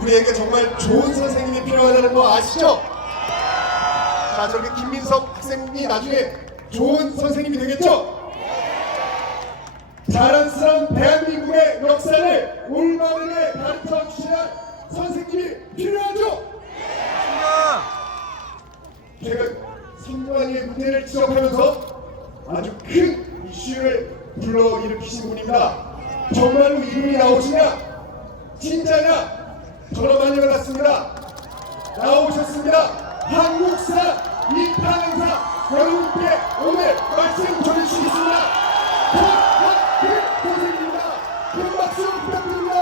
우리에게 정말 좋은 선생님이 필요하다는 거 아시죠? 자, 저기 김민석 학생이 나중에 좋은 선생님이 되겠죠? 자랑스러운 대한민국의 역사를 올바르게 가르쳐 주시는 선생님이 필요하죠? 제가 선관위의 문제를 지적하면서 아주 큰 이슈를 불러일으키신 분입니다. 정말로 이분이 나오시냐? 진짜냐? 전화 많이 받았습니다. 나오셨습니다. 한국사 이탄행사 여러분께 오늘 말씀 전해주시겠습니다. 박학필 선생님입니다. 큰 박수 부탁드립니다.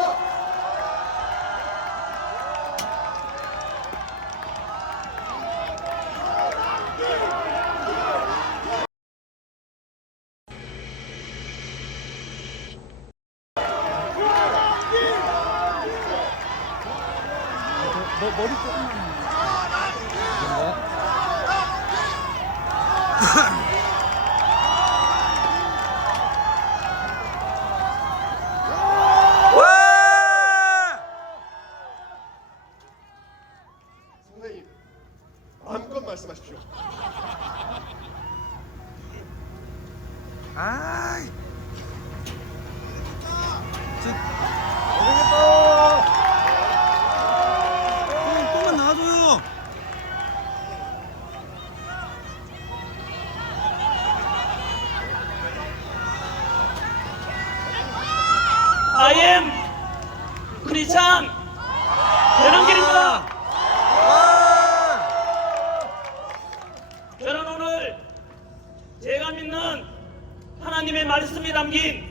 머리 조금만. 선생님, 마음껏 말씀하십시오. 아이. 조금만 놔줘요. I am 크리스찬 변한길입니다. 저는 오늘 제가 믿는 하나님의 말씀이 담긴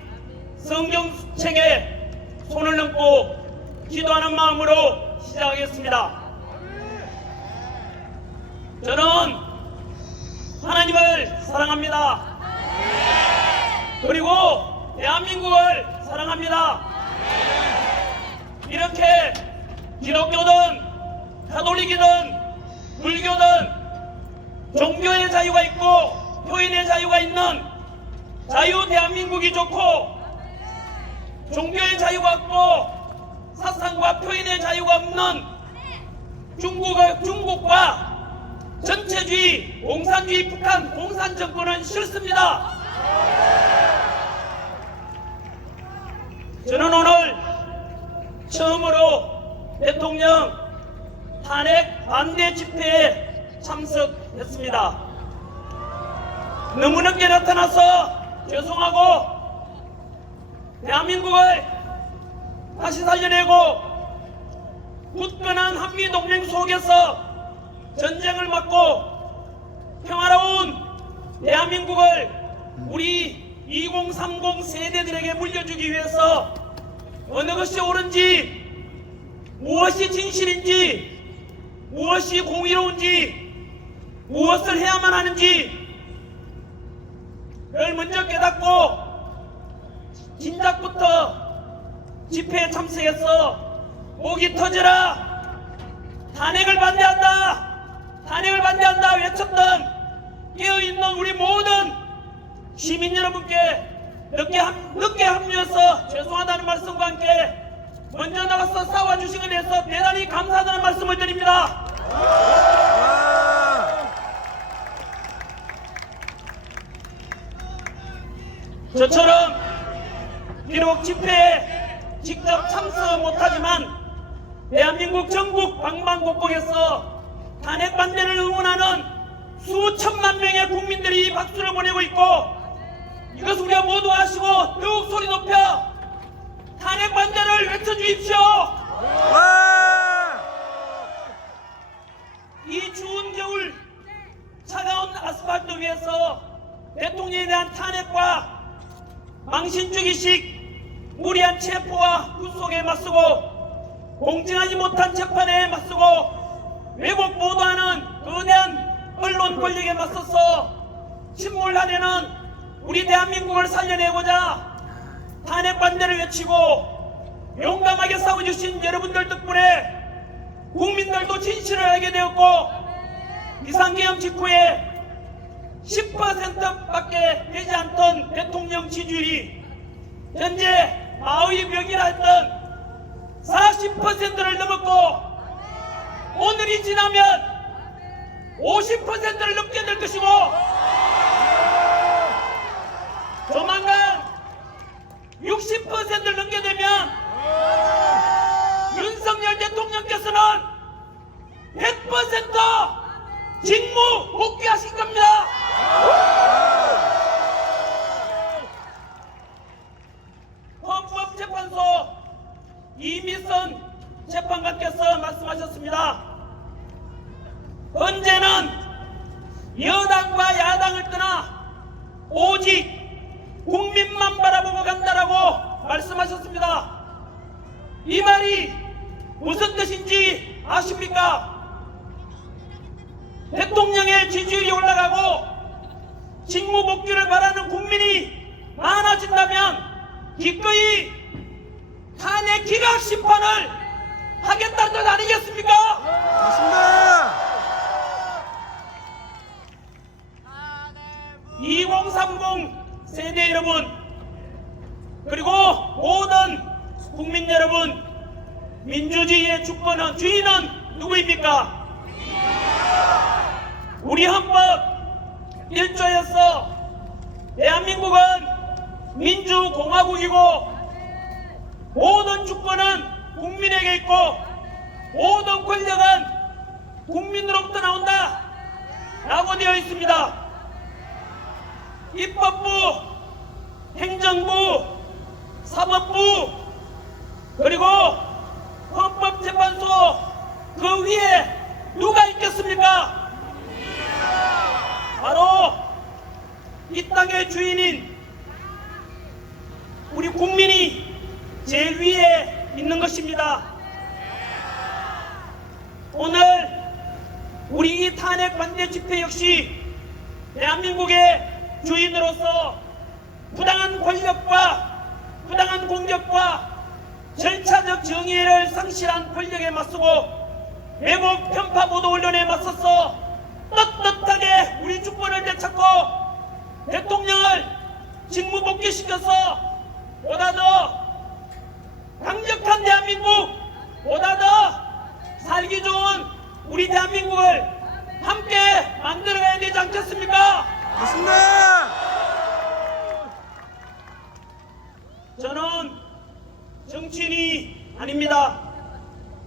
성경책에 손을 얹고 기도하는 마음으로 시작하겠습니다. 저는 하나님을 사랑합니다. 그리고 대한민국을 사랑합니다. 이렇게 기독교든 가톨릭이든 불교든 종교의 자유가 있고 표현의 자유가 있는 자유 대한민국이 좋고, 종교의 자유가 없고 사상과 표현의 자유가 없는 중국과 전체주의 공산주의 북한 공산 정권은 싫습니다. 저는 오늘 처음으로 대통령 탄핵 반대 집회에 참석했습니다. 너무 늦게 나타나서 죄송하고, 대한민국을 다시 살려내고 굳건한 한미동맹 속에서 전쟁을 막고 평화로운 대한민국을 우리 2030 세대들에게 물려주기 위해서 어느 것이 옳은지, 무엇이 진실인지, 무엇이 공의로운지, 무엇을 해야만 하는지 를 먼저 깨닫고 진작부터 집회에 참석해서 목이 터져라, 탄핵을 반대한다, 탄핵을 반대한다 외쳤던 깨어있는 우리 모든 시민 여러분께 늦게 합류해서 죄송하다는 말씀과 함께 먼저 나와서 싸워주신 것에 대해서 대단히 감사하다는 말씀을 드립니다. 저처럼 비록 집회에 직접 참석 못하지만 대한민국 전국 방방곡곡에서 탄핵 반대를 응원하는 수천만 명의 국민들이 박수를 보내고 있고, 이것을 우리가 모두 아시고 더욱 소리 높여 탄핵 반대를 외쳐주십시오. 이 추운 겨울 차가운 아스팔트 위에서 대통령에 대한 탄핵과 망신주기식 무리한 체포와 구속에 맞서고, 공정하지 못한 재판에 맞서고, 왜곡 보도하는 거대한 언론 권력에 맞서서 침몰하려는 우리 대한민국을 살려내고자 탄핵 반대를 외치고 용감하게 싸워주신 여러분들 덕분에 국민들도 진실을 알게 되었고, 비상계엄 직후에 10%밖에 되지 않던 대통령 지지율이 현재 마의 벽이라 했던 40%를 넘었고, 5년이 지나면 50%를 넘게 될 것이고 조만간 60%를 넘게 되면 윤석열 대통령께서는 100% 직무 복귀하실 겁니다. 헌법재판소 이미선 재판관께서 말씀하셨습니다. 언제는 여당과 야당을 떠나 오직 국민만 바라보고 간다라고 말씀하셨습니다. 이 말이 무슨 뜻인지 아십니까? 대통령의 지지율이 올라가고 직무 복귀를 바라는 국민이 많아진다면 기꺼이 탄핵 기각 심판을 하겠다는 것 아니겠습니까? 맞습니다. 2030 세대 여러분, 그리고 모든 국민 여러분, 민주주의의 주인은 누구입니까? 우리 헌법 1조에서 대한민국은 민주공화국이고 모든 주권은 국민에게 있고 모든 권력은 국민으로부터 나온다 라고 되어 있습니다. 입법부, 행정부, 사법부, 그리고 헌법재판소 그 위에 누가 있겠습니까? 바로 이 땅의 주인인 우리 국민이 제일 위에 있는 것입니다. 오늘 우리 이 탄핵 반대 집회 역시 대한민국의 주인으로서 부당한 권력과 부당한 공격과 절차적 정의를 상실한 권력에 맞서고 왜곡 편파 보도 언론에 맞서서 떳떳하게 우리 주권을 되찾고 대통령을 직무 복귀시켜서 보다 더 강력한 대한민국, 보다 더 살기 좋은 우리 대한민국을 함께 만들어가야 되지 않겠습니까? 맞습니다. 저는 정치인이 아닙니다.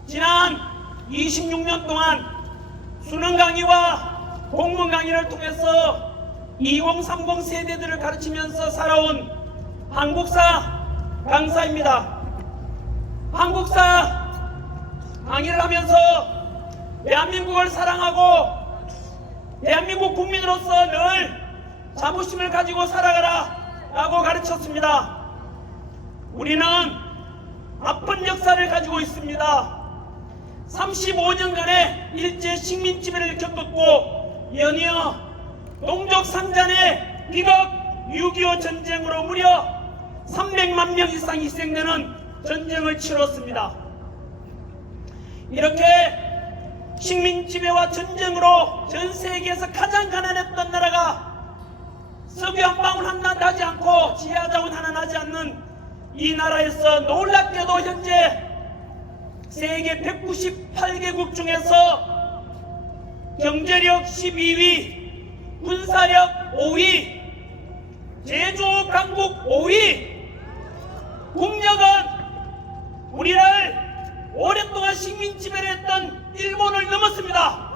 지난 26년 동안 수능 강의와 공문 강의를 통해서 2030 세대들을 가르치면서 살아온 한국사 강사입니다. 한국사 강의를 하면서 대한민국을 사랑하고 대한민국 국민으로서 늘 자부심을 가지고 살아가라 라고 가르쳤습니다. 우리는 아픈 역사를 가지고 있습니다. 35년간의 일제 식민지배를 겪었고 연이어 동족 상잔의 비극 6.25 전쟁으로 무려 300만 명 이상 희생되는 전쟁을 치렀습니다. 이렇게 식민지배와 전쟁으로 전 세계에서 가장 가난했던 나라가 석유 한 방울 하나 나지 않고 지하자원 하나 나지 않는 이 나라에서 놀랍게도 현재 세계 198개국 중에서 경제력 12위, 군사력 5위, 제조 강국 5위, 국력은 우리를 오랫동안 식민 지배를 했던 일본을 넘었습니다.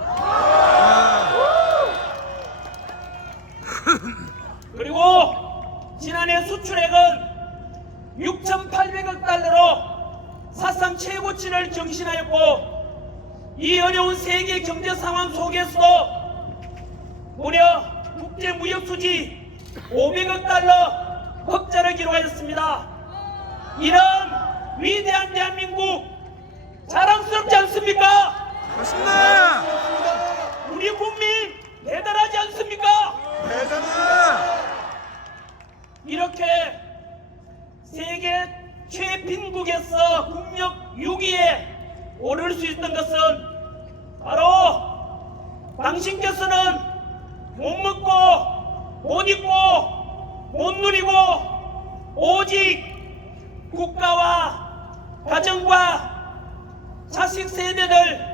그리고 지난해 수출액은 6,800억 달러로 사상 최고치를 경신하였고 이 어려운 세계 경제 상황 속에서도 무려 국제 무역 수지 500억 달러 흑자를 기록하였습니다. 이런 위대한 대한민국 자랑스럽지 않습니까? 맞습니다. 우리 국민 대단하지 않습니까? 대단합니다. 이렇게 세계 최빈국에서 국력 6위에 오를 수 있던 것은 바로 당신께서는 못 먹고 못 입고 못 누리고 오직 국가와 가정과 자식 세대들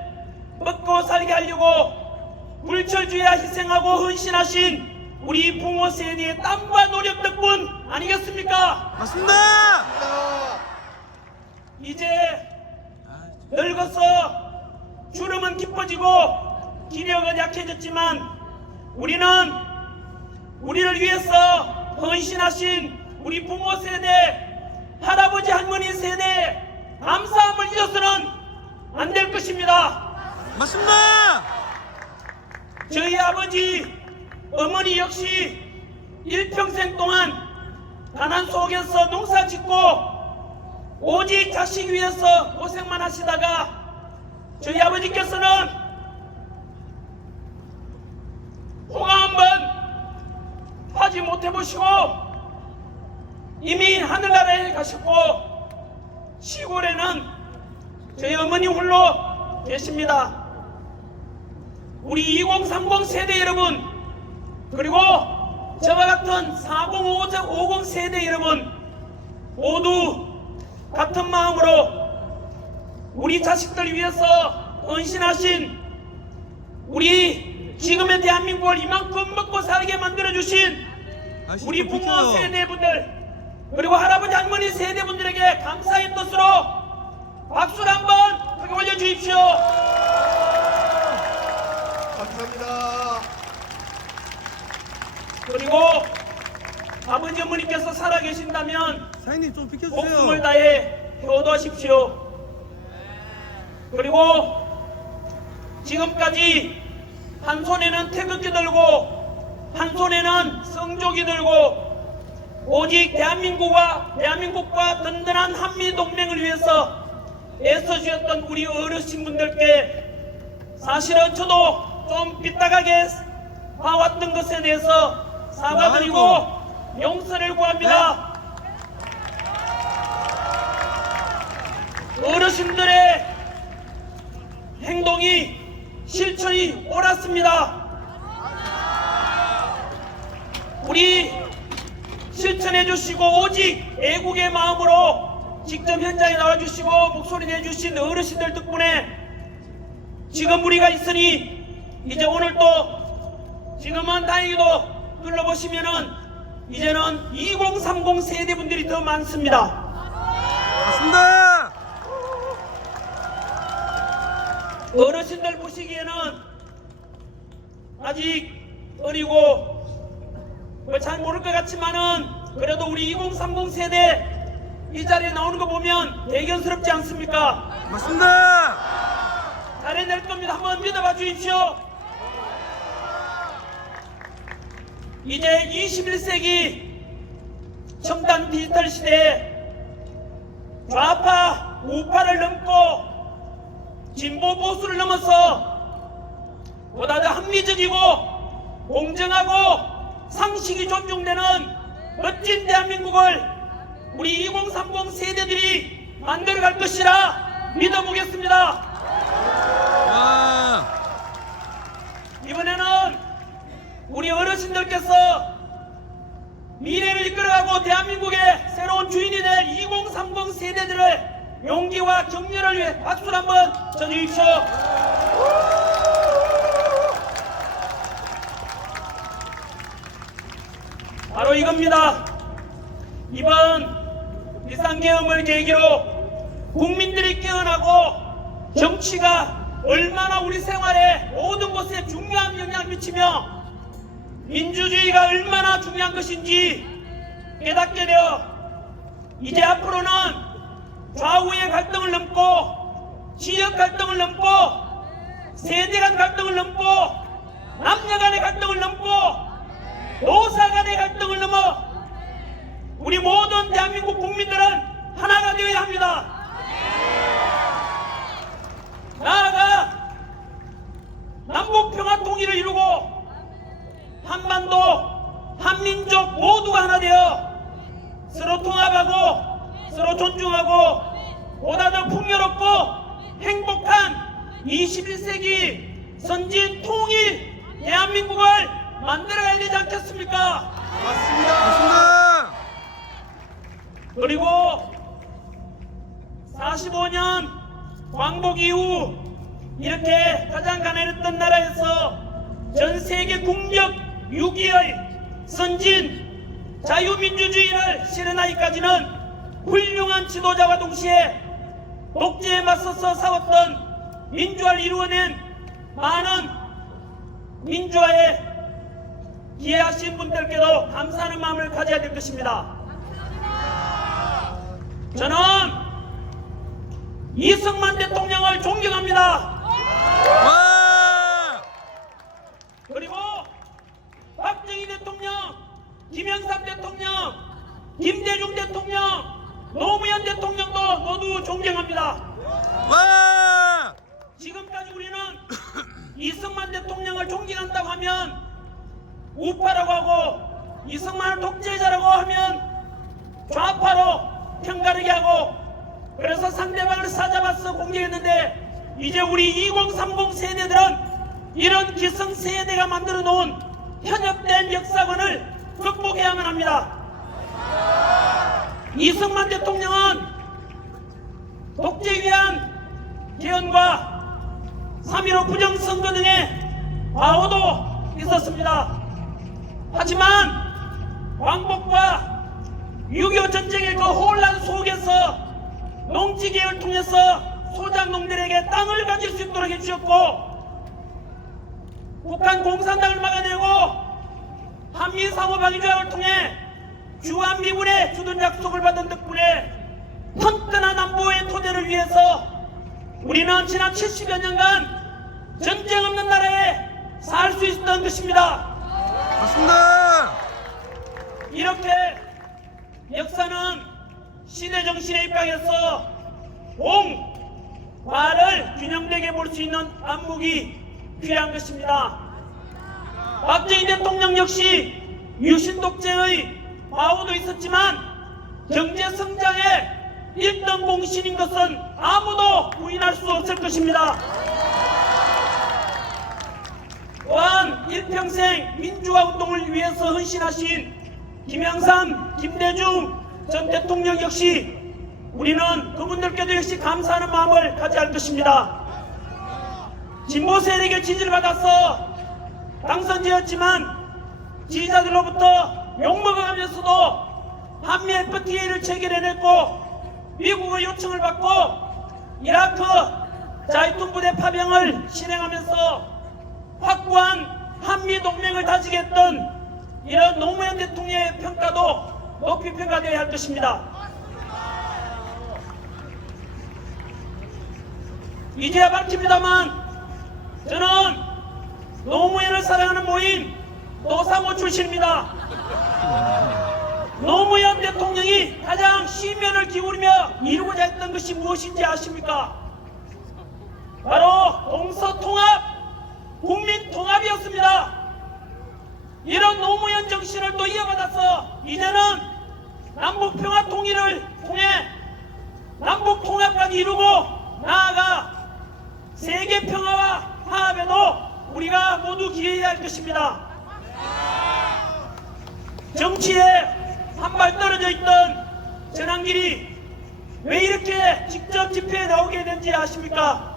먹고 살게 하려고 불철주야 희생하고 헌신하신 우리 부모 세대의 땀과 노력 덕분 아니겠습니까? 맞습니다. 이제 늙어서 주름은 깊어지고 기력은 약해졌지만 우리는 우리를 위해서 헌신하신 우리 부모 세대, 할아버지 할머니 세대의 감사함을 잊어서는 안 될 것입니다. 맞습니다. 저희 아버지, 어머니 역시 일평생 동안 가난 속에서 농사 짓고 오직 자식 위해서 고생만 하시다가 저희 아버지께서는 호강 한번 하지 못해 보시고 이미 하늘나라에 가셨고 시골에는 저희 어머니 홀로 계십니다. 우리 2030 세대 여러분, 그리고 저와 같은 4050 세대 여러분 모두 같은 마음으로 우리 자식들 위해서 헌신하신 우리 지금의 대한민국을 이만큼 먹고 살게 만들어주신 우리 부모 세대분들 그리고 할아버지 할머니 세대분들에게 감사의 뜻으로 박수를 한번 크게 올려주십시오. 감사합니다. 그리고 아버지 어머니께서 살아계신다면 사장님 좀 비켜주세요. 목숨을 다해 효도하십시오. 그리고 지금까지 한 손에는 태극기 들고 한 손에는 성조기 들고 오직 대한민국과 든든한 한미동맹을 위해서 애써주셨던 우리 어르신분들께 사실은 저도 좀 삐딱하게 봐왔던 것에 대해서 사과드리고 용서를 구합니다. 어르신들의 행동이 실천이 옳았습니다. 우리 실천해 주시고 오직 애국의 마음으로 직접 현장에 나와 주시고 목소리 내주신 어르신들 덕분에 지금 우리가 있으니 이제 오늘 또 지금은 다행히도 둘러보시면은 이제는 2030 세대분들이 더 많습니다. 맞습니다. 어르신들 보시기에는 아직 어리고 잘 모를 것 같지만은 그래도 우리 2030 세대 이 자리에 나오는 거 보면 대견스럽지 않습니까? 맞습니다. 잘해낼 겁니다. 한번 믿어봐 주십시오. 이제 21세기 첨단 디지털 시대에 좌파 우파를 넘고 진보 보수를 넘어서 보다 더 합리적이고 공정하고 상식이 존중되는 멋진 대한민국을 우리 2030 세대들이 만들어갈 것이라 믿어보겠습니다. 와. 이번에는 우리 어르신들께서 미래를 이끌어가고 대한민국의 새로운 주인이 될 2030 세대들의 용기와 격려를 위해 박수를 한번 쳐주십시오. 바로 이겁니다. 이번 비상계엄을 계기로 국민들이 깨어나고 정치가 얼마나 우리 생활에 모든 곳에 중요한 영향을 미치며 민주주의가 얼마나 중요한 것인지 깨닫게 되어 이제 앞으로는 좌우의 갈등을 넘고 지역 갈등을 넘고 세대 간 갈등을 넘고 남녀 간의 갈등을 넘고 노사 간의 갈등을 넘어 우리 모든 대한민국 국민들은 하나가 되어야 합니다. 나아가 남북평화 통일을 이루고 한반도 한민족 모두가 하나 되어 서로 통합하고 서로 존중하고 보다 더 풍요롭고 행복한 21세기 선진 통일 대한민국을 만들어야 되지 않겠습니까? 맞습니다. 그리고 45년 광복 이후 이렇게 가장 가난했던 나라에서 전 세계 국력 6위의 선진 자유민주주의를 실현하기까지는 훌륭한 지도자와 동시에 독재에 맞서서 싸웠던 민주화를 이루어낸 많은 민주화에 기여하신 분들께도 감사하는 마음을 가져야 될 것입니다. 저는 이승만 대통령을 존경합니다. 와! 그리고 박정희 대통령, 김영삼 대통령, 김대중 대통령, 노무현 대통령도 모두 존경합니다. 와! 지금까지 우리는 이승만 대통령을 존경한다고 하면 우파라고 하고, 이승만을 독재자라고 하면 좌파로 편가르게 하고, 그래서 상대방을 사자받아서 공격했는데, 이제 우리 2030 세대들은 이런 기성세대가 만들어 놓은 편협된 역사관을 극복해야만 합니다. 이승만 대통령은 독재에 위한 개헌과 3.15 부정선거 등의 과오도 있었습니다. 하지만 왕복과 6.25 전쟁의 그 혼란 속에서 농지개혁을 통해서 소작농들에게 땅을 가질 수 있도록 해주셨고, 북한 공산당을 막아내고 한미 상호방위조약을 통해 주한미군의 주둔 약속을 받은 덕분에 튼튼한 안보의 토대를 위해서 우리는 지난 70여 년간 전쟁 없는 나라에 살 수 있었던 것입니다. 맞습니다. 이렇게 역사는 시대 정신에 입각해서 공과를 균형되게 볼 수 있는 안목이 필요한 것입니다. 박정희 대통령 역시 유신 독재의 과오도 있었지만 경제 성장의 1등 공신인 것은 아무도 부인할 수 없을 것입니다. 또한 일평생 민주화 운동을 위해서 헌신하신 김영삼, 김대중 전 대통령 역시 우리는 그분들께도 역시 감사하는 마음을 가져야 할 것입니다. 진보 세력의 지지를 받아서 당선되었지만 지지자들로부터 욕먹어가면서도 한미 FTA를 체결해냈고 미국의 요청을 받고 이라크 자이툰 부대 파병을 실행하면서 확고한 한미 동맹을 다지게 했던 이런 노무현 대통령의 평가도 높이 평가되어야 할 것입니다. 이제야 밝힙니다만 저는 노무현을 사랑하는 모임 노사모 출신입니다. 노무현 대통령이 가장 시면을 기울이며 이루고자 했던 것이 무엇인지 아십니까? 바로 동서통합, 국민통합이었습니다. 이런 노무현 정신을 또 이어받아서 이제는 남북평화 통일을 통해 남북통합까지 이루고 나아가 세계평화와 화합에도 우리가 모두 기여해야 할 것입니다. 정치에 한 발 떨어져 있던 전한길이 왜 이렇게 직접 집회에 나오게 된지 아십니까?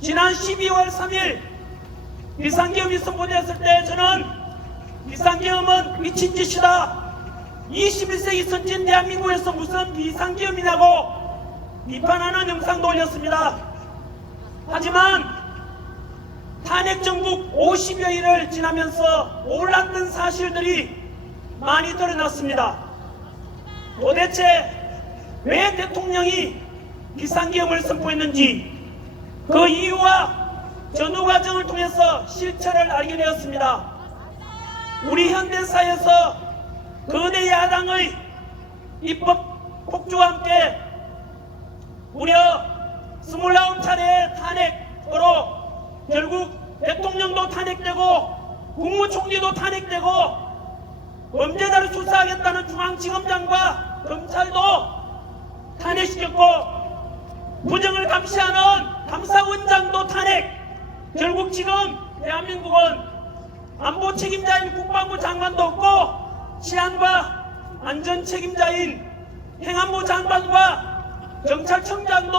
지난 12월 3일 비상계엄이 선포되었을 때 저는 비상계엄은 미친 짓이다, 21세기 선진 대한민국에서 무슨 비상계엄이냐고 비판하는 영상도 올렸습니다. 하지만 탄핵 정국 50여일을 지나면서 올랐던 사실들이 많이 드러났습니다. 도대체 왜 대통령이 비상계엄을 선포했는지 그 이유와 전후 과정을 통해서 실체를 알게 되었습니다. 우리 현대사에서 거대 야당의 입법 폭주와 함께 무려 29차례의 탄핵으로 결국 대통령도 탄핵되고 국무총리도 탄핵되고 범죄자를 수사하겠다는 중앙지검장과 검찰도 탄핵시켰고 부정을 감시하는 감사원장도 탄핵. 결국 지금 대한민국은 안보 책임자인 국방부 장관도 없고 치안과 안전 책임자인 행안부 장관과 경찰청장도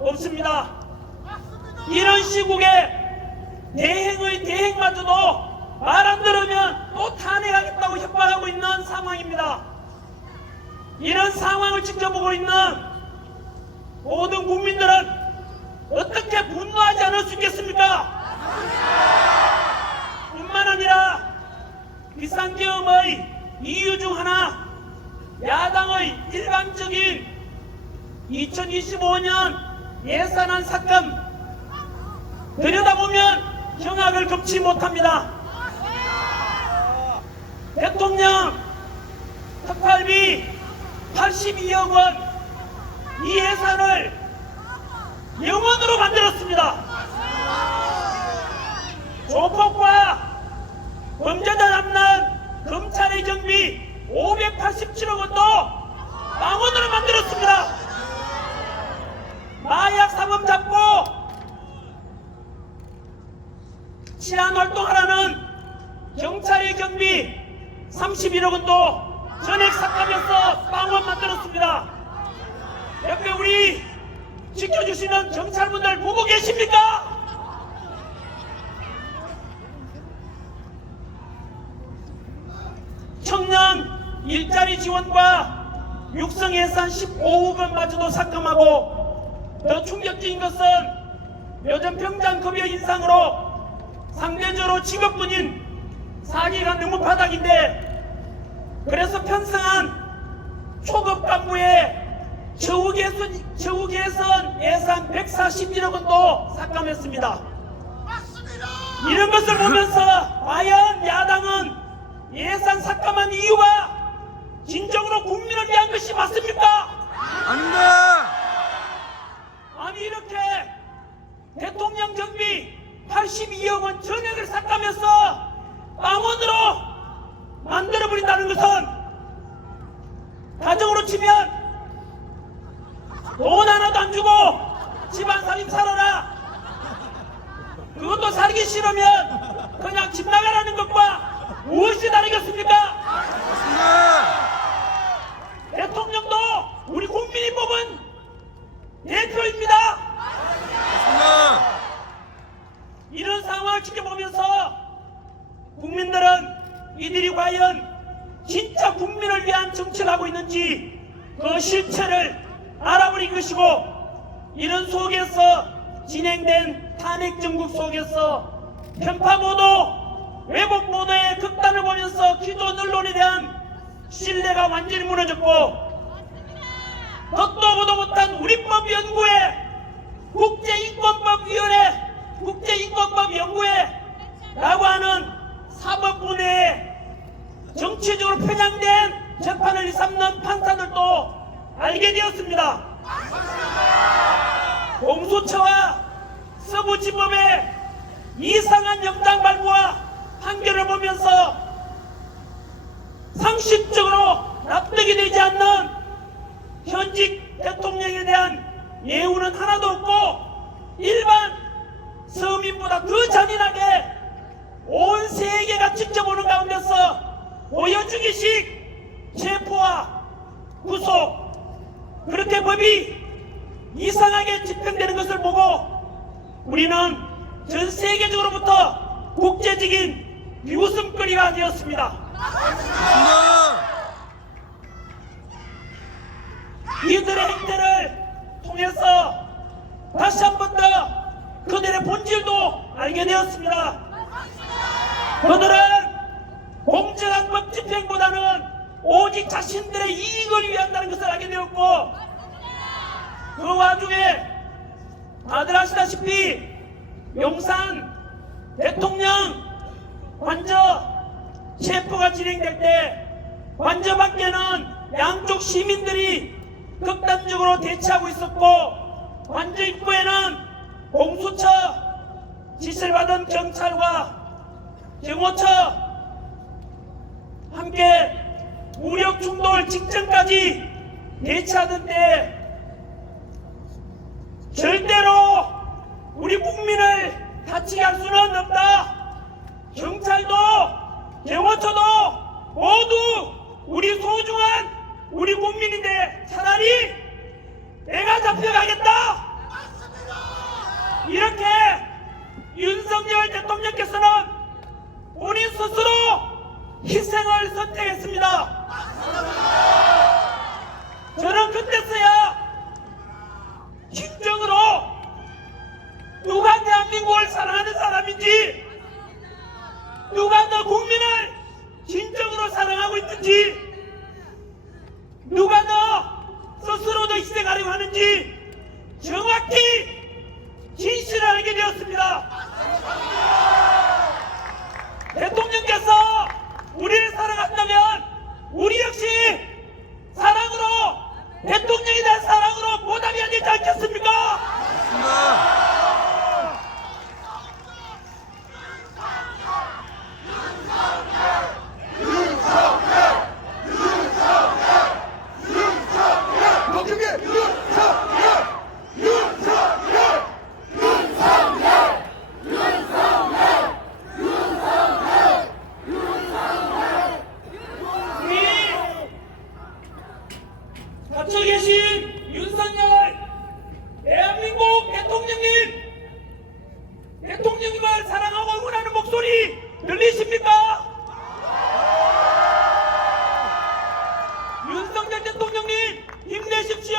없습니다. 이런 시국에 대행의 대행마저도 말 안 들으면 또 탄핵하겠다고 협박하고 있는 상황입니다. 이런 상황을 지켜보고 있는 모든 국민들은 어떻게 분노하지 않을 수 있겠습니까? 뿐만 아니라 비상계엄의 이유 중 하나, 야당의 일반적인 2025년 예산안 삭감, 들여다보면 경악을 금치 못합니다. 대통령 특활비 82억 원, 이 예산을 영원으로 만들었습니다. 조폭과 범죄자 잡는 검찰의 경비 587억 원도 망원으로 만들었습니다. 마약 사범 잡고 치안 활동하라는 경찰의 경비 31억 원도 전액 삭감해서 망원 만들었습니다. 옆에 우리 지켜주시는 경찰분들 보고 계십니까? 청년 일자리 지원과 육성 예산 15억 원마저도 삭감하고, 더 충격적인 것은 요즘 병장 급여 인상으로 상대적으로 직업군인 사기가 너무 바닥인데, 그래서 편성한 초급 간부의 처우 개선 예산 141억 원도 삭감했습니다. 이런 것을 보면서 과연 야당은 예산 삭감한 이유가 진정으로 국민을 위한 것이 맞습니까? 아닙니다. 아니, 이렇게 대통령 경비 82억 원 전액을 삭감해서 망원으로 만들어버린다는 것은, 가정으로 치면 돈 하나도 안 주고 집안 살림 살아라, 그것도 살기 싫으면 그냥 집 나가라는 것과 무엇이 다르겠습니까? 맞습니다. 대통령도 우리 국민이 뽑은 대표입니다. 맞습니다. 이런 상황을 지켜보면서 국민들은 이들이 과연 진짜 국민을 위한 정치를 하고 있는지 그 실체를 알아버린 것이고, 이런 속에서 진행된 탄핵 정국 속에서 편파 보도, 왜곡 보도의 극단을 보면서 기존 언론에 대한 신뢰가 완전히 무너졌고, 듣도 보도 못한 우리법연구회, 국제인권법위원회, 국제인권법연구회라고 하는 사법부내에 정치적으로 편향된 재판을 삼는 판사들도 알게 되었습니다. 공수처와 서부지법의 이상한 영장 발부와 판결을 보면서 상식적으로 납득이 되지 않는 현직 대통령에 대한 예우는 하나도 없고, 일반 서민보다 더 잔인하게 온 세계가 지켜보는 가운데서 보여주기식 체포와 구속, 그렇게 법이 이상하게 집행되는 것을 보고 우리는 전 세계적으로부터 국제적인 비웃음거리가 되었습니다. 맞습니다. 이들의 행태를 통해서 다시 한 번 더 그들의 본질도 알게 되었습니다. 그들은 공정한 법 집행보다는 오직 자신들의 이익을 위한다는 것을 알게 되었고, 그 와중에 다들 아시다시피 용산 대통령 관저 체포가 진행될 때 관저 밖에는 양쪽 시민들이 극단적으로 대치하고 있었고, 관저 입구에는 공수처 지시를 받은 경찰과 경호처 함께 무력 충돌 직전까지 대치하던 때 절대로 우리 국민을 다치게 할 수는 없다. 경찰도 경호처도 모두 우리 소중한 우리 국민인데 차라리 내가 잡혀가겠다. 이렇게 윤석열 대통령께서는 본인 스스로 희생을 선택했습니다. 저는 그때서야 진정으로 누가 대한민국을 사랑하는 사람인지, 누가 더 국민을 진정으로 사랑하고 있는지, 누가 더 스스로도 희생하려고 하는지 정확히 진실을 알게 되었습니다. 대통령께서 우리를 사랑한다면 우리 역시 사랑으로, 대통령에 대한 사랑으로 보답해야 되지 않겠습니까? 맞습니다. 박정희 우리 갇혀 계신 윤석열 대한민국 대통령님을 사랑하고 응원하는 목소리 들리십니까? 윤석열 대통령님 힘내십시오.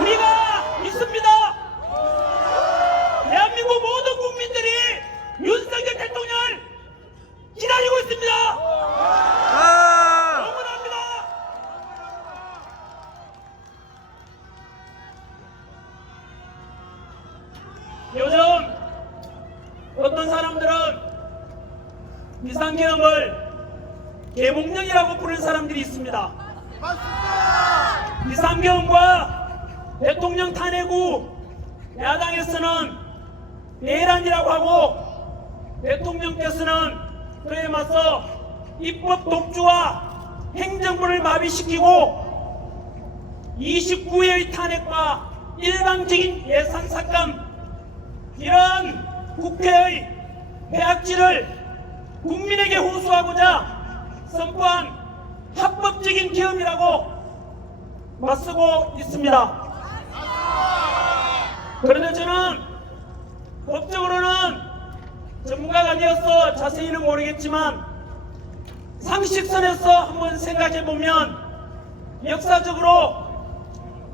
우리가 있습니다. 대한민국 모든 국민들이 윤석열 대통령을 기다리고 있습니다. 아! 응원합니다. 요즘 어떤 사람들은 비상계엄을 계몽령이라고 부르는 사람들이 있습니다. 비상계엄과 대통령 탄핵 후 야당에서는 내란이라고 하고, 대통령께서는 그에 맞서 입법 독주와 행정부를 마비시키고 29회의 탄핵과 일방적인 예산 삭감, 이러한 국회의 폐악질을 국민에게 호소하고자 선포한 합법적인 계엄이라고 맞서고 있습니다. 그런데 저는 법적으로는 전문가가 아니어서 자세히는 모르겠지만 상식선에서 한번 생각해보면 역사적으로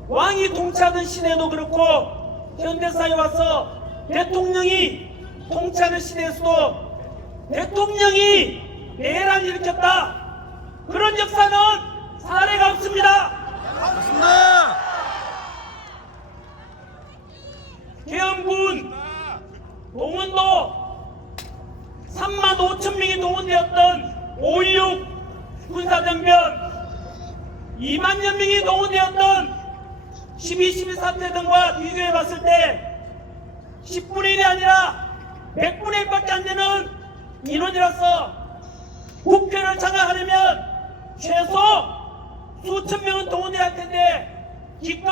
왕이 통치하던 시대도 그렇고 현대사에 와서 대통령이 통치하는 시대에서도 대통령이 내란을 일으켰다, 그런 역사는 사례가 없습니다. 맞습니다. 계엄군 동원도 3만 5천 명이 동원되었던 5.16 군사정변, 2만여 명이 동원되었던 12.12 사태 등과 비교해 봤을 때 10분의 1이 아니라 100분의 1밖에 안 되는 인원이라서 국회를 장악하려면 최소 수천 명은 동원해야 할 텐데 기껏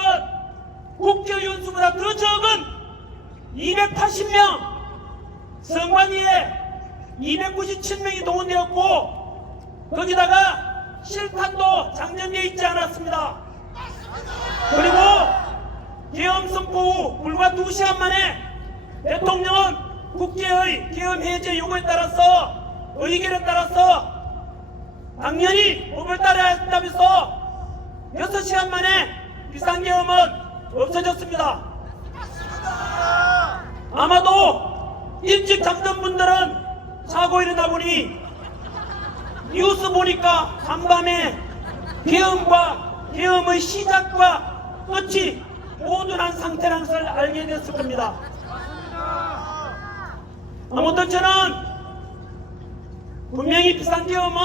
국회의원 수보다 더 적은 280명, 선관위에 297명이 동원되었고 거기다가 실탄도 장전되어 있지 않았습니다. 그리고 계엄 선포 후 불과 2시간 만에 대통령은 국회의 계엄 해제 요구에 따라서, 의결에 따라서 당연히 법을 따라야 한다면서 6시간 만에 비상계엄은 없어졌습니다. 아마도 일찍 잠든 분들은 자고 일어나 보니 뉴스 보니까 간밤에 계엄의 시작과 끝이 모두 난 상태라는 것을 알게 됐을 겁니다. 아무튼 저는 분명히 비상계엄은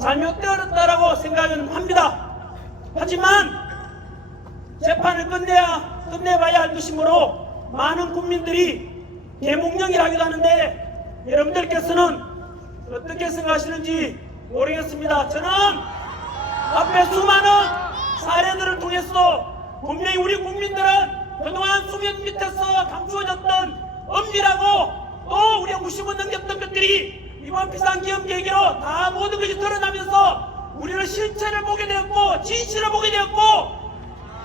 잘못되었다라고 생각은 합니다. 하지만 재판을 끝내봐야 할 것이므로 많은 국민들이 계몽령이라 하기도 하는데 여러분들께서는 어떻게 생각하시는지 모르겠습니다. 저는 앞에 수많은 사례들을 통해서 분명히 우리 국민들은 그동안 수면 밑에서 감추어졌던 엄밀하고 또 우리가 무심을 넘겼던 것들이 이번 비상계엄 계기로 다 모든 것이 드러나면서 우리는 실체를 보게 되었고 진실을 보게 되었고,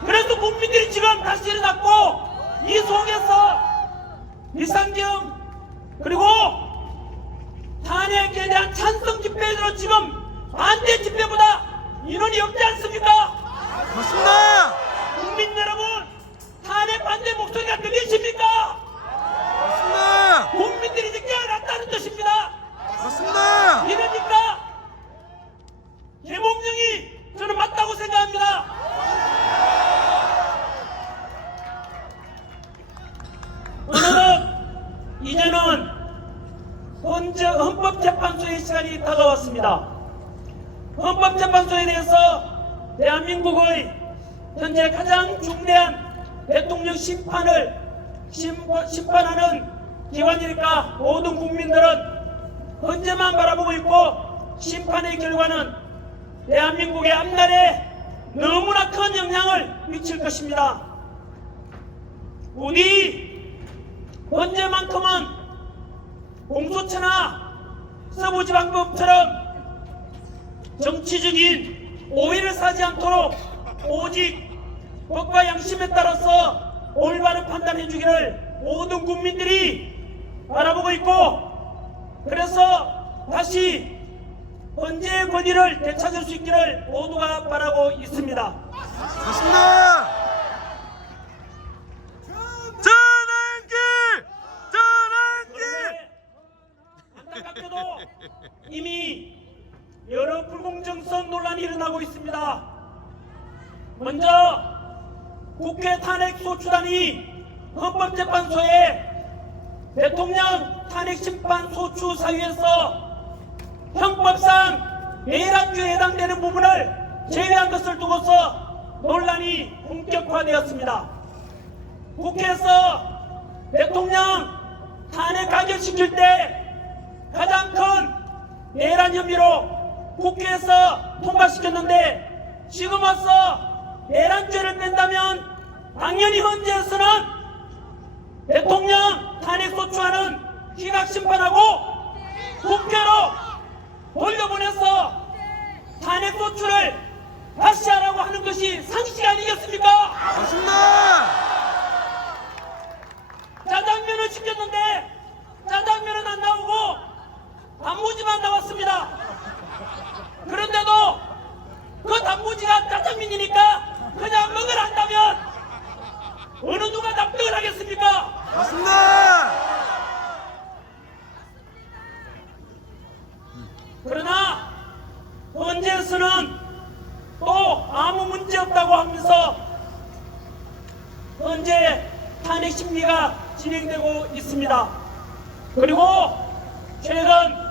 그래서 국민들이 지금 다시 일어났고 이 속에서 비상경 그리고 탄핵에 대한 찬성 집회들은 지금 반대 집회보다 인원이 없지 않습니까? 맞습니다. 국민 여러분, 탄핵 반대 목소리가 들리십니까? 맞습니다. 국민들이 이제 깨어났다는 뜻입니다. 맞습니다. 이러니까 계몽령이 저는 맞다고 생각합니다. 오늘은 이제는 헌법재판소의 시간이 다가왔습니다. 헌법재판소에 대해서 대한민국의 현재 가장 중대한 대통령 심판하는 기관이니까 모든 국민들은 헌재만 바라보고 있고 심판의 결과는 대한민국의 앞날에 너무나 큰 영향을 미칠 것입니다. 우리 헌재만큼은 공소처나 서부지방법처럼 정치적인 오해를 사지 않도록 오직 법과 양심에 따라서 올바른 판단해 주기를 모든 국민들이 바라보고 있고, 그래서 다시 헌재의 권위를 되찾을 수 있기를 모두가 바라고 있습니다. 맞습니다. 안타깝게도 이미 여러 불공정성 논란이 일어나고 있습니다. 먼저 국회 탄핵소추단이 헌법재판소에 대통령 탄핵심판소추 사유에서 형법상 내란죄에 해당되는 부분을 제외한 것을 두고서 논란이 본격화되었습니다. 국회에서 대통령 탄핵 가결시킬 때 가장 큰 내란 혐의로 국회에서 통과시켰는데, 지금 와서 내란죄를 뺀다면 당연히 헌재에서는 대통령 탄핵소추안은 기각심판하고 국회로 돌려보내서 탄핵소추를 다시 하라고 하는 것이 상식 아니겠습니까? 맞습니다. 짜장면을 시켰는데 짜장면은 안 나오고 단무지만 나왔습니다. 그런데도 그 단무지가 짜장면이니까 그냥 먹으란다면 어느 누가 납득을 하겠습니까? 맞습니다. 그러나 헌재에서는 또 아무 문제 없다고 하면서 현재 탄핵 심리가 진행되고 있습니다. 그리고 최근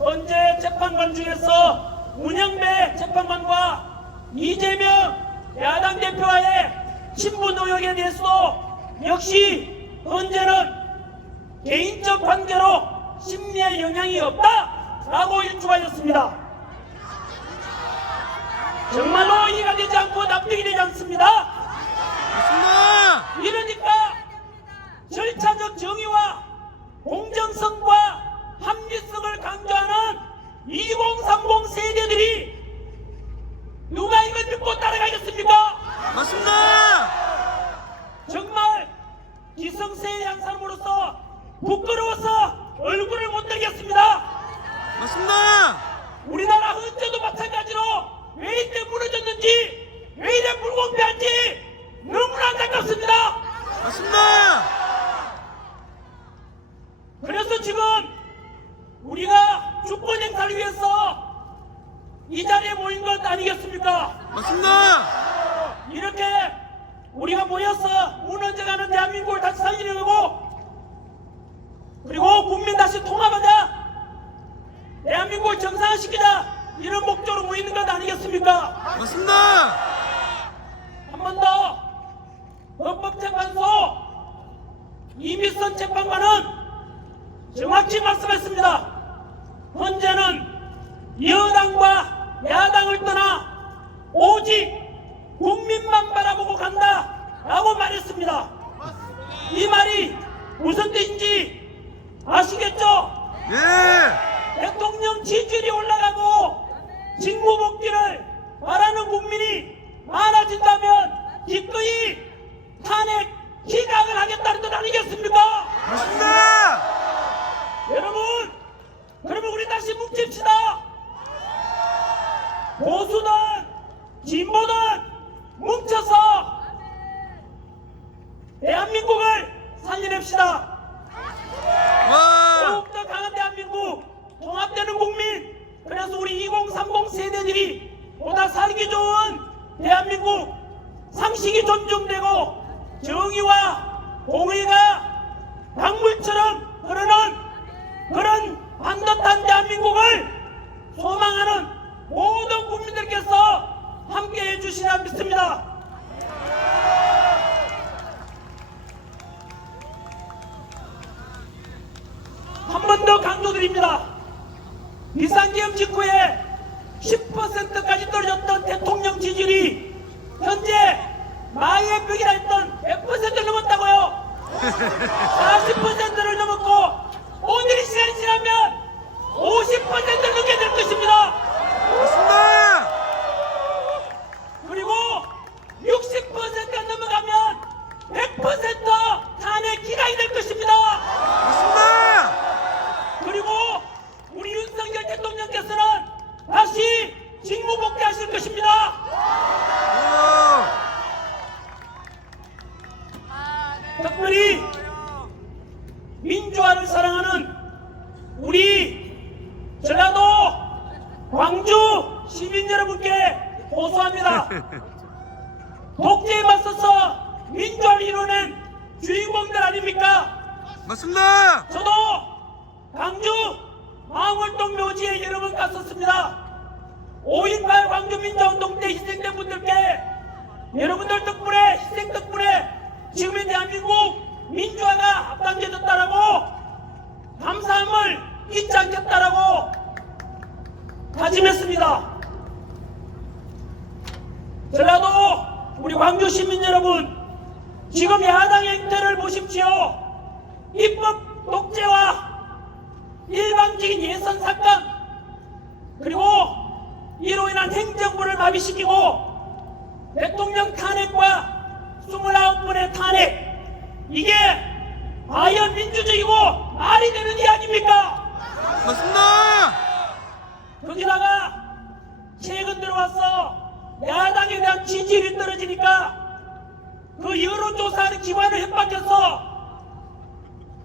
헌재 재판관 중에서 문영배 재판관과 이재명 야당 대표와의 친분 의혹에 대해서도 역시 헌재는 개인적 관계로 심리에 영향이 없다라고 일축하였습니다. 정말로 이해가 되지 않고 납득이 되지 않습니다. 맞습니다. 이러니까 절차적 정의와 공정성과 합리성을 강조하는 2030 세대들이 누가 이걸 믿고 따라가겠습니까? 맞습니다. 정말 기성세대한 사람으로서 부끄러워서 얼굴을 못 들겠습니다. 맞습니다. 우리나라 헌재도 마찬가지로 왜 이때 무너졌는지, 왜 이래 불공평한지 너무나 안타깝습니다. 맞습니다. 그래서 지금 우리가 주권 행사를 위해서 이 자리에 모인 것 아니겠습니까? 맞습니다. 이렇게 우리가 모여서 무너져가는 대한민국을 다시 살리려고, 그리고 국민 다시 통합하자, 대한민국을 정상화시키자, 이런 목적으로 모이는 것 아니겠습니까? 맞습니다. 한 번 더 헌법재판소 이미선 재판관은 정확히 말씀했습니다. 헌재는 여당과 야당을 떠나 오직 국민만 바라보고 간다라고 말했습니다. 이 말이 무슨 뜻인지 아시겠죠? 예. 대통령 지지율이 올라가고 직무복귀를 바라는 국민이 많아진다면 기꺼이 탄핵 기각을 하겠다는 뜻 아니겠습니까? 맞습니다. 여러분, 그러면 우리 다시 뭉칩시다. 보수든 진보든 뭉쳐서 대한민국을 살려냅시다. 와. 더욱더 강한 대한민국, 통합되는 국민. 그래서 우리 2030 세대들이 보다 살기 좋은 대한민국, 상식이 존중되고 정의와 공의가 강물처럼 흐르는 그런 반듯한 대한민국을 소망하는 모든 국민들께서 함께해 주시라 믿습니다. 한 번 더 강조드립니다. 비상계엄 직후에 10%까지 떨어졌던 대통령 지지율이 현재 마의 벽이라 했던 100%를 넘었다고요. 40%를 넘었고 오늘이 시간이 지나면 50%를 넘게 될 것입니다. 맞습니다. 그리고 60%가 넘어가면 100% 탄핵 기각이 될 것입니다. 맞습니다. 그리고 우리 윤석열 대통령께서는 다시 직무 복귀하실 것입니다. 특별히 민주화를 사랑하는 우리 전라도 광주 시민 여러분께 호소합니다. 독재에 맞서서 민주화를 이뤄낸 주인공들 아닙니까? 맞습니다. 저도 광주 망월동 묘지에 여러 번 갔었습니다. 5.18 광주 민주화운동 때 희생된 분들께 여러분들 덕분에, 희생 덕분에 지금의 대한민국 민주화가 앞당겨졌다라고 감사함을 잊지 않겠다라고 다짐했습니다. 전라도 우리 광주 시민 여러분, 지금 야당의 행태를 보십시오. 입법 독재와 일방적인 예선 삭감, 그리고 이로 인한 행정부를 마비시키고 대통령 탄핵과 29번의 탄핵, 이게 과연 민주적이고 말이 되는 일 아닙니까? 맞습니다. 거기다가 최근 들어와서 야당에 대한 지지율이 떨어지니까 그 여론조사하는 기관을 협박해서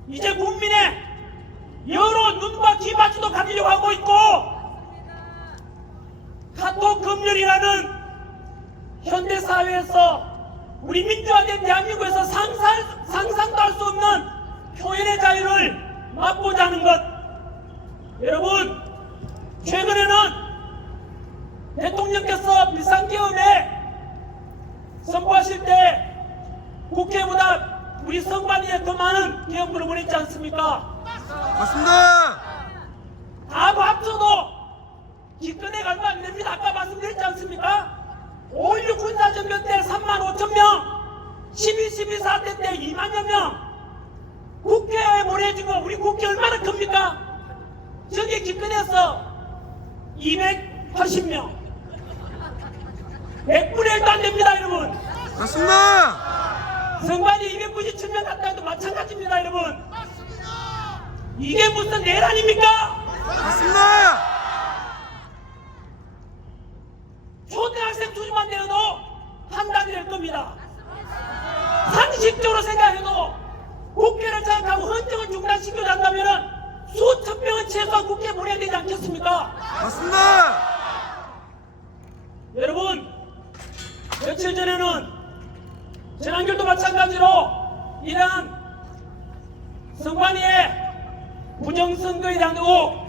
이제 국민의 여러 눈과 귀마저도 가리려고 하고 있고, 카톡 검열이라는 현대사회에서 우리 민주화된 대한민국에서 상상도 할 수 없는 표현의 자유를 맛보자는 것. 여러분, 최근에는 대통령께서 비상계엄에 선포하실 때 국회보다 우리 선관위에 더 많은 계엄군을 보냈지 않습니까? 맞습니다. 다 합쳐도 기껏해가 얼마 안 됩니다. 아까 말씀드렸지 않습니까? 5.16 군사전면 때 35,000명, 12.12 사태 때 2만여 명, 국회에 보내준 거 우리 국회 얼마나 큽니까? 저게 기껏해서 280명, 100분의 1도 안 됩니다, 여러분. 맞습니다. 선관위 297명 갔다 해도 마찬가지입니다, 여러분. 이게 무슨 낼 아닙니까? 맞습니다. 초등학생 투지만 내어도 판단이 될 겁니다. 상식적으로 생각해도 국회를 장악하고 헌정을 중단시켜야 한다면 수천 명은 최소한 국회에 보내야 되지 않겠습니까? 맞습니다. 여러분, 며칠 전에는 전한결도 마찬가지로 이러한 선관위의 부정선거에 대한 의혹,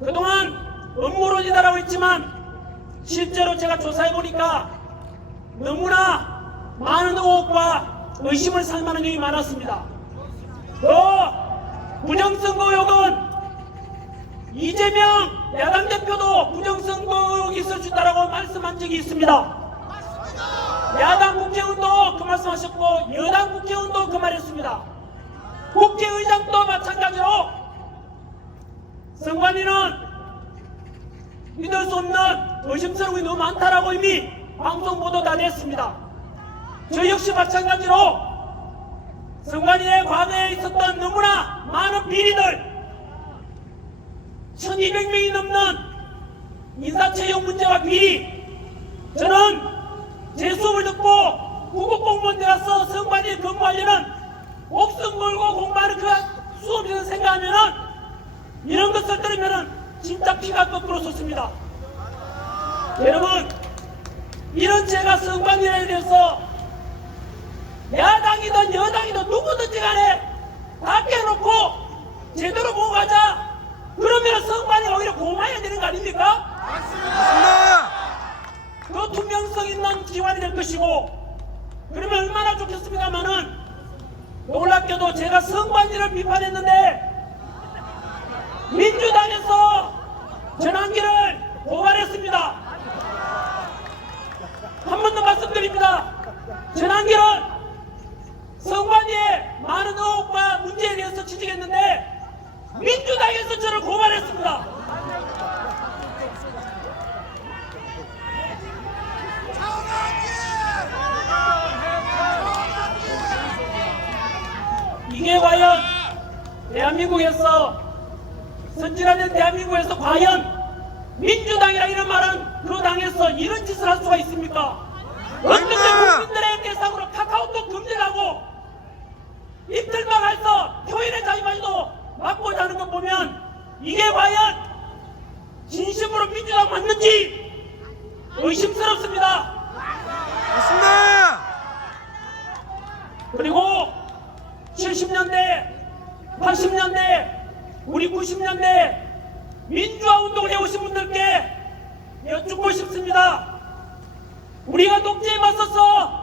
그동안 음모론이다라고 했지만 실제로 제가 조사해보니까 너무나 많은 의혹과 의심을 살 만한 내용이 많았습니다. 그 부정선거 의혹은 이재명 야당 대표도 부정선거 의혹이 있을 수 있다고 말씀한 적이 있습니다. 야당 국회의원도 그 말씀하셨고 여당 국회의원도 그 말했습니다. 국회의장도 마찬가지로 선관위는 믿을 수 없는 의심스러운 게 너무 많다라고 이미 방송 보도 다 냈습니다. 저 역시 마찬가지로 선관위의 과거에 있었던 너무나 많은 비리들, 1200명이 넘는 인사채용 문제와 비리, 저는 제 수업을 듣고 구급공무원대 가서 선관위에 근무하려는 목숨 걸고 공부하는 그 수업을 생각하면은 이런 것을 들으면은 진짜 피가 거꾸로 솟습니다. 여러분, 이런 제가 선관위에 대해서 야당이든 여당이든 누구든지 간에 다 깨놓고 제대로 보고 가자. 그러면 선관위가 오히려 고마워야 되는 거 아닙니까? 맞습니다. 그 투명성 있는 기관이 될 것이고, 그러면 얼마나 좋겠습니까마는 놀랍게도 제가 선관위를 비판했는데 민주당에서 전환기를 고발했습니다. 한 번 더 말씀드립니다. 전환기는 선관위의 많은 의혹과 문제에 대해서 지적했는데 민주당에서 저를 고발했습니다. 이게 과연 대한민국에서 선진화된 대한민국에서 과연 민주당이라 이런 말은 그 당에서 이런 짓을 할 수가 있습니까? 어떻게 국민들의 대상으로 카카오톡 금지하고 이틀만 해서 표현의 자유마저도 막고자 하는 것 보면 이게 과연 진심으로 민주당 맞는지 의심스럽습니다. 맞습니다. 그리고 70년대, 80년대, 우리 90년대 민주화 운동을 해오신 분들께 여쭙고 싶습니다. 우리가 독재에 맞서서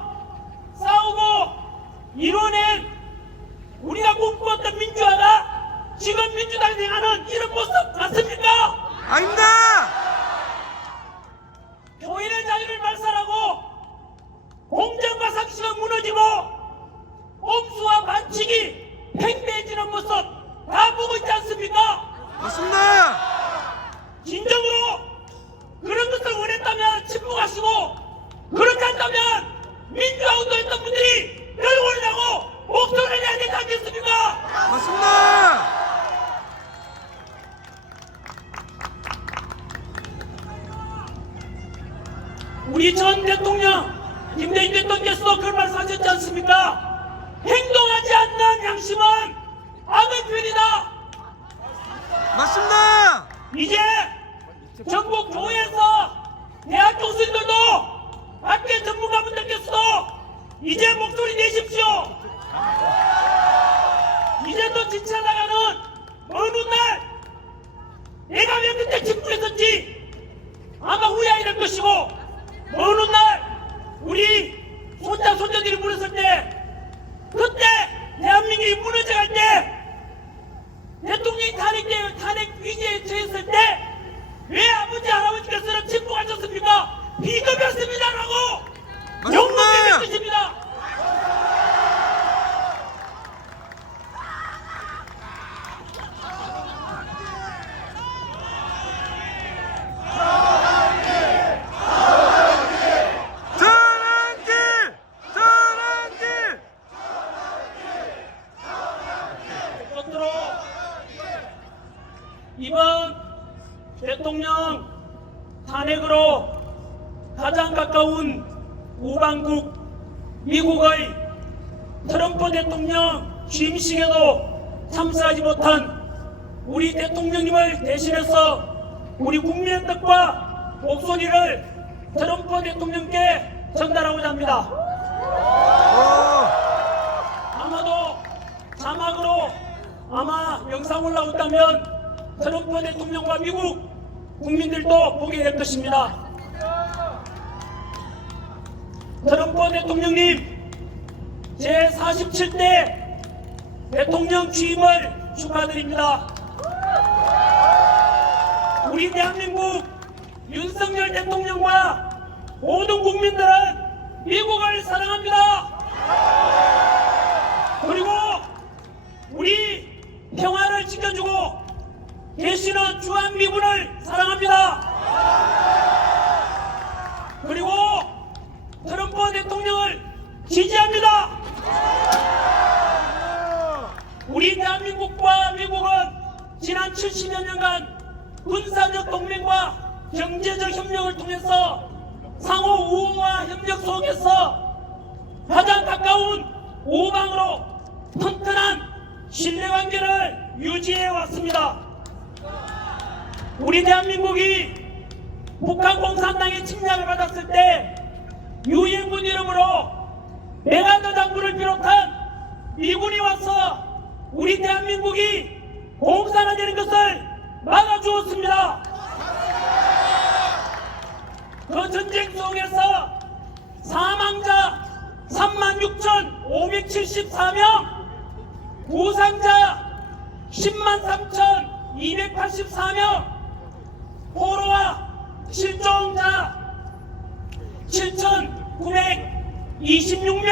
싸우고 이뤄낸 우리가 꿈꾸었던 민주화가 지금 민주당이 행하는 이런 모습 맞습니까? 아닙니다. 표현의 자유를 말살하고 공정과 상식은 무너지고 꼼수와 반칙이 팽배해지는 모습 다 보고 있지 않습니까? 맞습니다. 진정으로 그런 것을 원했다면 침묵하시고, 그렇게 한다면 민주화 운동했던 분들이 끌고 오려고 목소리를 내야 되지 않겠습니까? 맞습니다. 우리 전 대통령 김대중 대통령께서도 그런 말씀하셨지 않습니까? 행동하지 않는 양심은 악의 표현이다. 맞습니다. 이제 전국 교회에서 대학 교수님들도 학계 전문가분들께서도 이제 목소리 내십시오. 이제 또 지쳐나가는 어느 날 내가 왜 그때 침묵했었지 아마 후회하게 될 것이고, 어느 날 우리 손자 손자들이 물었을 때, 그때 대한민국이 무너져갈 때 대통령이 탄핵 위기에 처했을 때 왜 아버지 할아버지께서는 침묵하셨습니까? 비겁했습니다라고 욕먹게 될 것입니다. 전환길! 전환길! 끝으로 이번 대통령 탄핵으로 가장 가까운 우방국 미국의 트럼프 대통령 취임식에도 참석하지 못한 우리 대통령님을 대신해서 우리 국민의 뜻과 목소리를 트럼프 대통령께 전달하고자 합니다. 아마도 자막으로 아마 영상 올라온다면 트럼프 대통령과 미국 국민들도 보게 될 것입니다. 트럼프 대통령님, 제47대 대통령 취임을 축하드립니다. 우리 대한민국 윤석열 대통령과 모든 국민들은 미국을 사랑합니다. 그리고 우리 평화를 지켜주고 계시는 주한미군을 사랑합니다. 그리고 트럼프 대통령을 지지합니다. 우리 대한민국과 미국은 지난 70여 년간 군사적 동맹과 경제적 협력을 통해서 상호 우호와 협력 속에서 가장 가까운 우방으로 튼튼한 신뢰관계를 유지해 왔습니다. 우리 대한민국이 북한 공산당의 침략을 받았을 때 유엔군 이름으로 메가더 장군을 비롯한 미군이 와서 우리 대한민국이 공산화되는 것을 막아주었습니다. 그 전쟁 속에서 사망자 36,574명, 부상자 103,284명, 포로와 실종자 7,926명,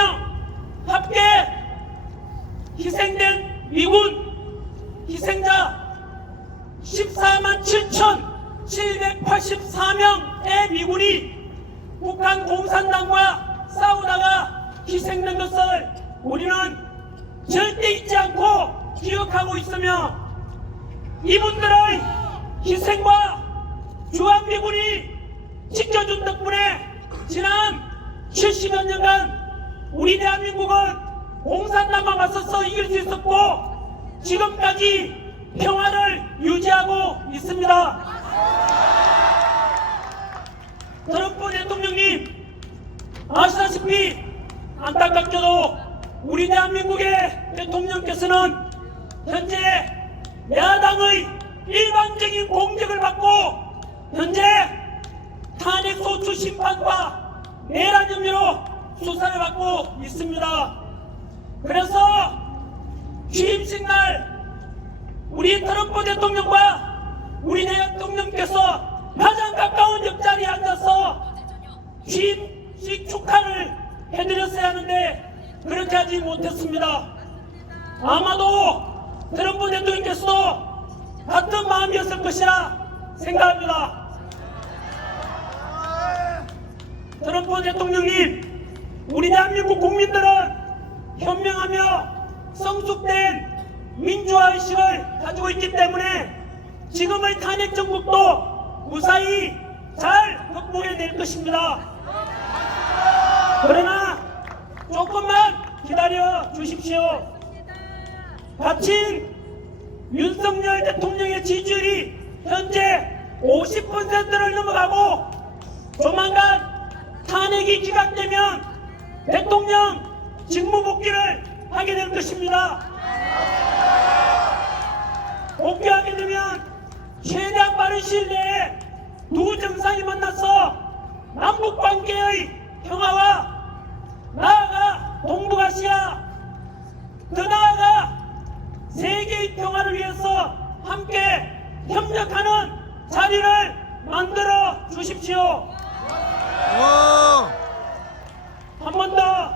합계 희생된 미군 희생자 147,784명의 미군이 북한 공산당과 싸우다가 희생된 것을 우리는 절대 잊지 않고 기억하고 있으며, 이분들의 희생과 주한미군이 지켜준 덕분에 지난 70여 년간 우리 대한민국은 공산당과 맞서서 이길 수 있었고 지금까지 평화를 유지하고 있습니다. 트럼프 대통령님, 아시다시피 안타깝게도 우리 대한민국의 대통령께서는 현재 야당의 일반적인 공격을 받고 현재 탄핵소추 심판과 내란 혐의로 수사를 받고 있습니다. 그래서 취임식 날 우리 트럼프 대통령과 우리 대통령께서 가장 가까운 옆자리에 앉아서 취임식 축하를 해드렸어야 하는데 그렇게 하지 못했습니다. 아마도 트럼프 대통령께서도 같은 마음이었을 것이라 생각합니다. 트럼프 대통령님, 우리 대한민국 국민들은 현명하며 성숙된 민주화의식을 가지고 있기 때문에 지금의 탄핵 정국도 무사히 잘 극복해낼 것입니다. 그러나 조금만 기다려 주십시오. 갇힌 윤석열 대통령의 지지율이 현재 50%를 넘어가고 조만간 탄핵이 기각되면 대통령 직무복귀를 하게 될 것입니다. 복귀하게 되면 최대한 빠른 시일 내에 두 정상이 만나서 남북관계의 평화와 나아가 동북아시아, 더 나아가 세계의 평화를 위해서 함께 협력하는 자리를 만들어 주십시오. 한 번 더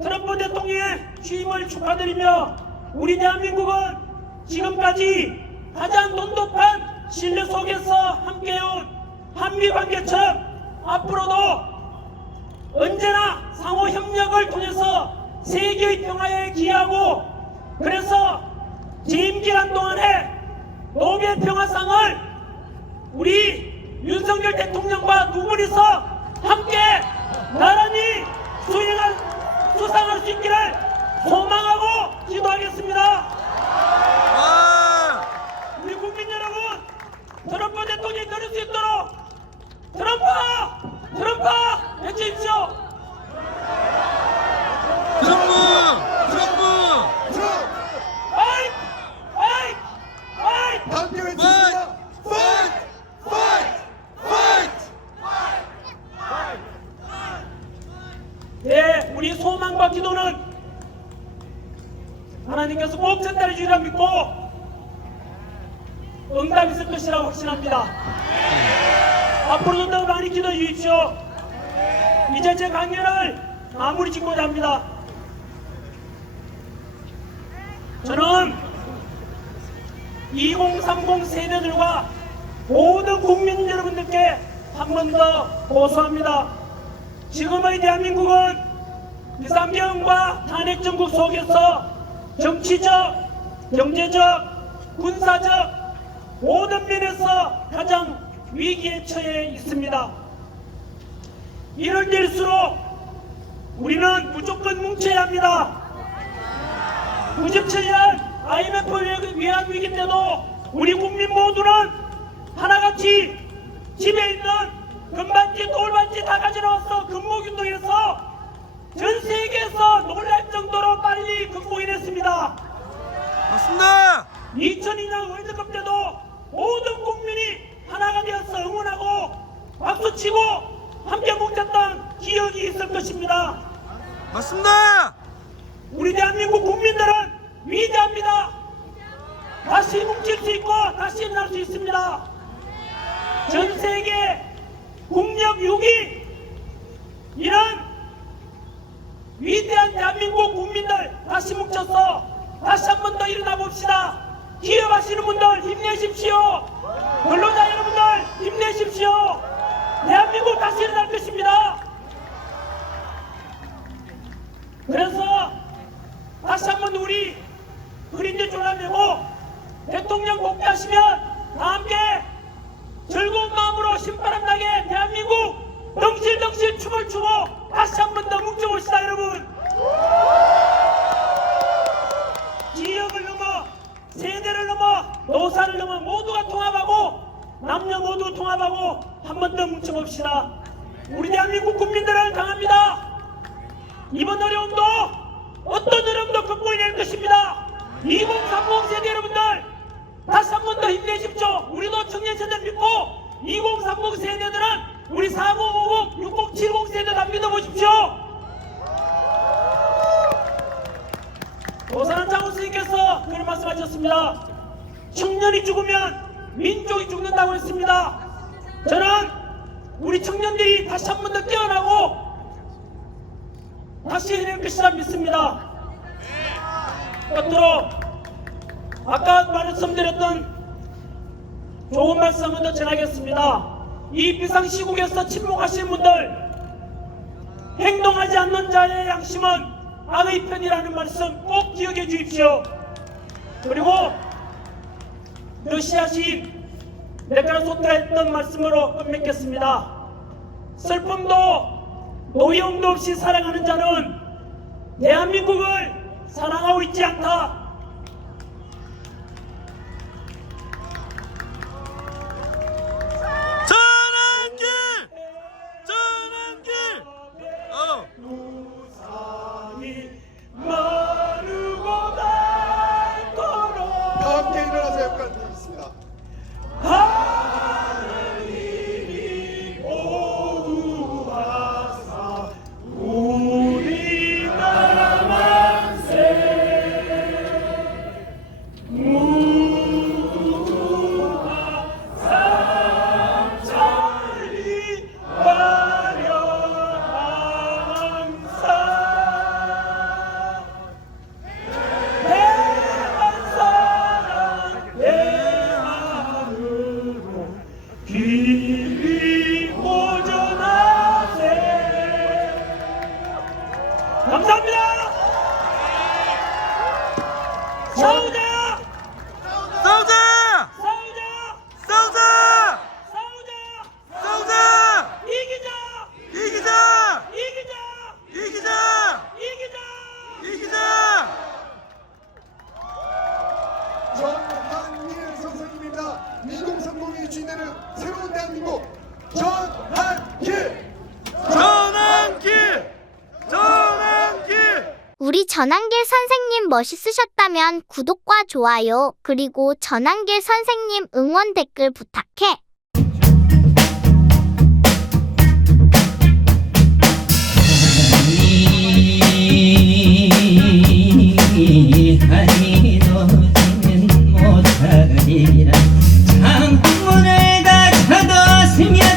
트럼프 대통령의 취임을 축하드리며, 우리 대한민국은 지금까지 가장 돈독한 신뢰 속에서 함께해온 한미관계처럼 앞으로도 언제나 상호 협력을 통해서 세계의 평화에 기여하고, 그래서 재임 기간 동안에 노벨 평화상을 우리 윤석열 대통령과 두 분이서 함께 나란히 수상할 수 있기를 소망하고 기도하겠습니다. 우리 국민 여러분, 트럼프 대통령이 들을 수 있도록 트럼프! 트럼프! 외쳐주십시오. 트럼프! 파이트! 파이트! 파이트! 다 함께 외치겠습니다. 파이트! 파이트! 네, 우리 소망과 기도는 하나님께서 꼭 전달해 주리라 믿고 응답이 있을 것이라고 확신합니다. 앞으로도 더 많이 기도해 주십시오. 이제 제 강연을 마무리 짓고자 합니다. 저는 2030 세대들과 모든 국민 여러분들께 한 번 더 호소합니다. 지금의 대한민국은 비상경과 탄핵 정국 속에서 정치적, 경제적, 군사적 모든 면에서 가장 위기에 처해 있습니다. 이럴 때일수록 우리는 무조건 뭉쳐야 합니다. 97년 IMF 외환 위기 때도 우리 국민 모두는 하나같이 집에 있는 금반지, 돌반지 다 가져나와서 금목운동에서 전 세계에서 놀랄 정도로 빨리 극복해냈습니다. 맞습니다. 2002년 월드컵 때도 모든 국민이 하나가 되어서 응원하고 박수치고 함께 뭉쳤던 기억이 있을 것입니다. 맞습니다. 우리 대한민국 국민들은 위대합니다. 다시 뭉칠 수 있고 다시 일어날 수 있습니다. 전 세계 국력 6위 이런 위대한 대한민국 국민들 다시 뭉쳐서 다시 한 번 더 일어나 봅시다. 기업하시는 분들 힘내십시오. 근로자 여러분들 힘내십시오. 대한민국 다시 일어날 것입니다. 그래서 다시 한 번 우리 그림자 졸라매고 대통령 복귀하시면 다 함께 즐거운 마음으로 신바람 나게 대한민국 덩실덩실 춤을 추고 다시 한 번 더 뭉쳐봅시다 여러분. 지역을 넘어 세대를 넘어 노사를 넘어 모두가 통합하고 남녀 모두 통합하고 한 번 더 뭉쳐봅시다. 우리 대한민국 국민들을 강합니다. 이번 어려움도 어떤 어려움도 극복해낼 것입니다. 2030 세대 여러분들 다시 한 번 더 힘내십시오. 우리도 청년 세대 믿고 2030 세대들은 우리 4050, 6070 세대 다 믿어보십시오. 오산한 장훈 스님께서 그런 말씀하셨습니다. 청년이 죽으면 민족이 죽는다고 했습니다. 저는 우리 청년들이 다시 한 번 더 깨어나고 다시 해낼 것이라 믿습니다. 끝으로 아까 말씀드렸던 좋은 말씀 한 번 더 전하겠습니다. 이 비상시국에서 침묵하시는 분들 행동하지 않는 자의 양심은 악의 편이라는 말씀 꼭 기억해 주십시오. 그리고 러시아 시인 메카소트가 했던 말씀으로 끝맺겠습니다. 슬픔도 노여움도 없이 사랑하는 자는 대한민국을 사랑하고 있지 않다. 우산이 마르고 닳도록 다 함께 일어나서 역할 드리겠습니다. 하느님이 보호하사 우리나라 만세 무궁화 삼천리 발현항상 대한사랑 대한으로 길이 보존하세. 감사합니다. 싸우자! 싸우자! 싸우자! 싸우자! 싸우자! 싸우자! 이기자! 이기자! 이기자! 이기자! 이기자! 이기자! 전한길 선생님입니다. 2030이 주인되는 새로운 대한민국 전한길! 전환길! 전환길! 우리 전한길 선생님 멋있으셨다면 구독과 좋아요, 그리고 전한길 선생님 응원 댓글 부탁해. 못하리라 창문을 닫혀뒀으면